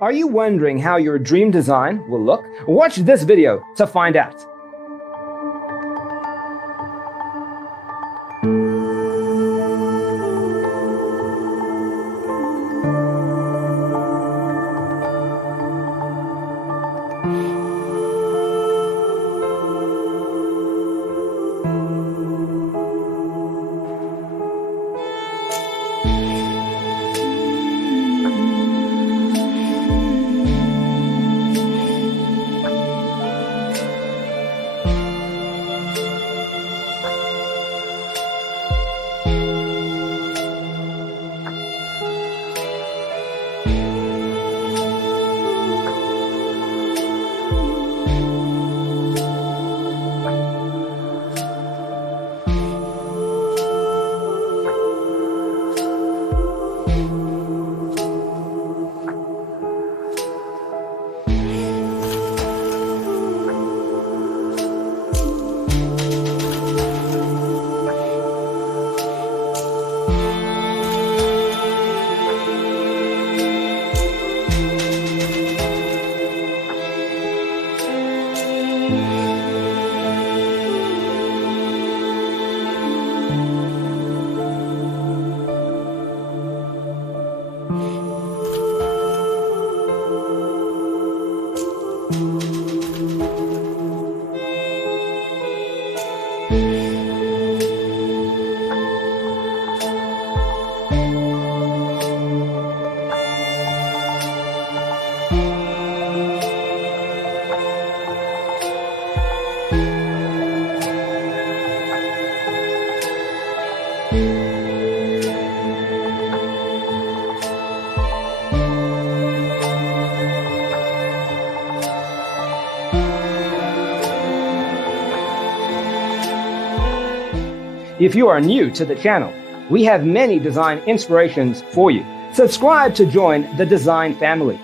Are you wondering how your dream design will look? Watch this video to find out. If you are new to the channel, we have many design inspirations for you. Subscribe to join the design family.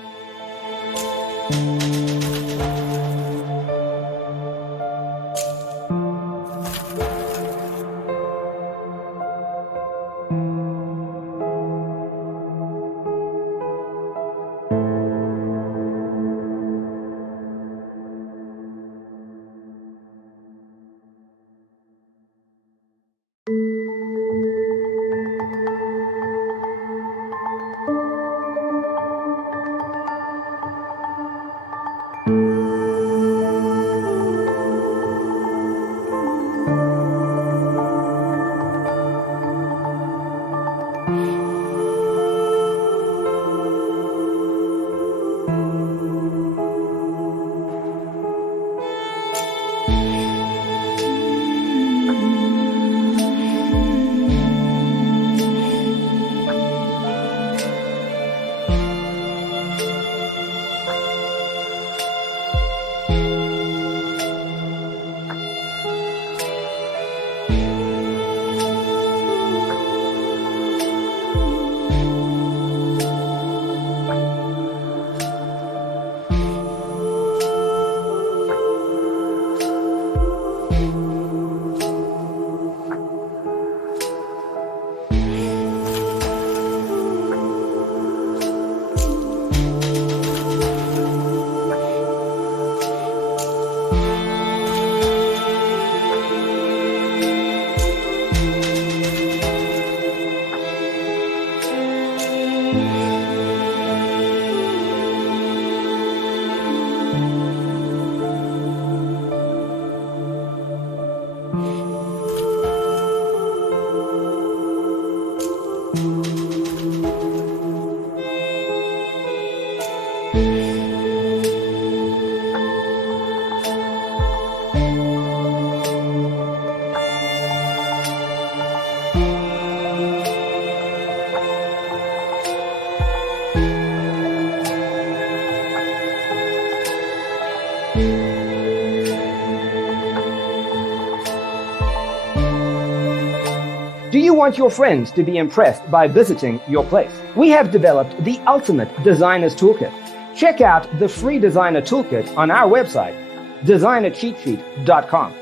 Do you want your friends to be impressed by visiting your place? We have developed the ultimate designer's toolkit. Check out the free designer toolkit on our website, designercheatsheet.com.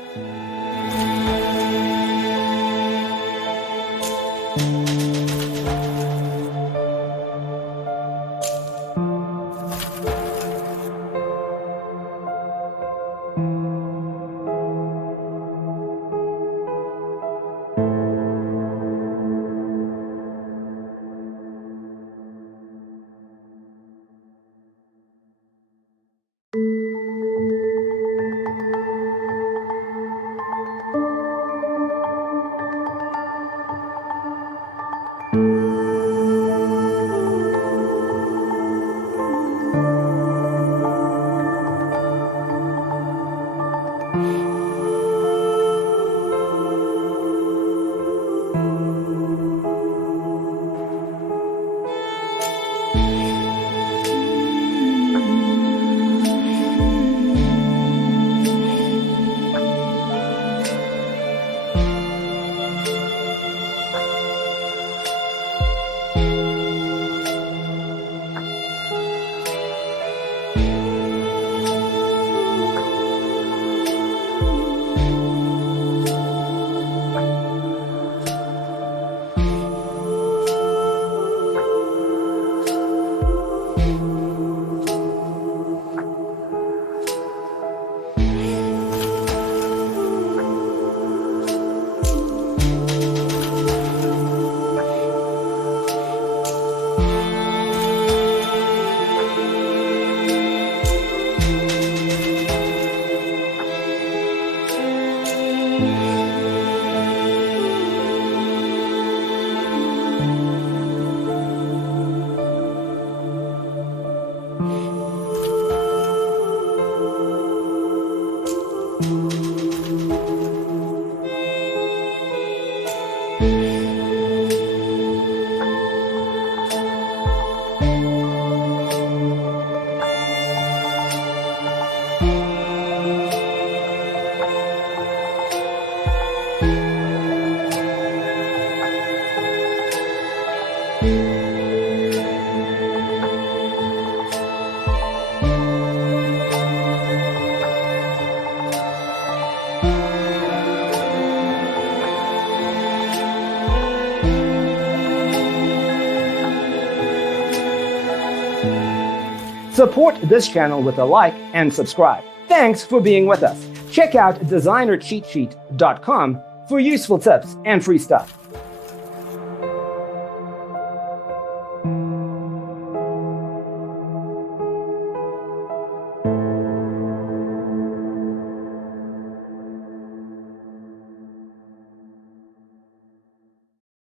Support this channel with a like and subscribe. Thanks for being with us. Check out designercheatsheet.com for useful tips and free stuff.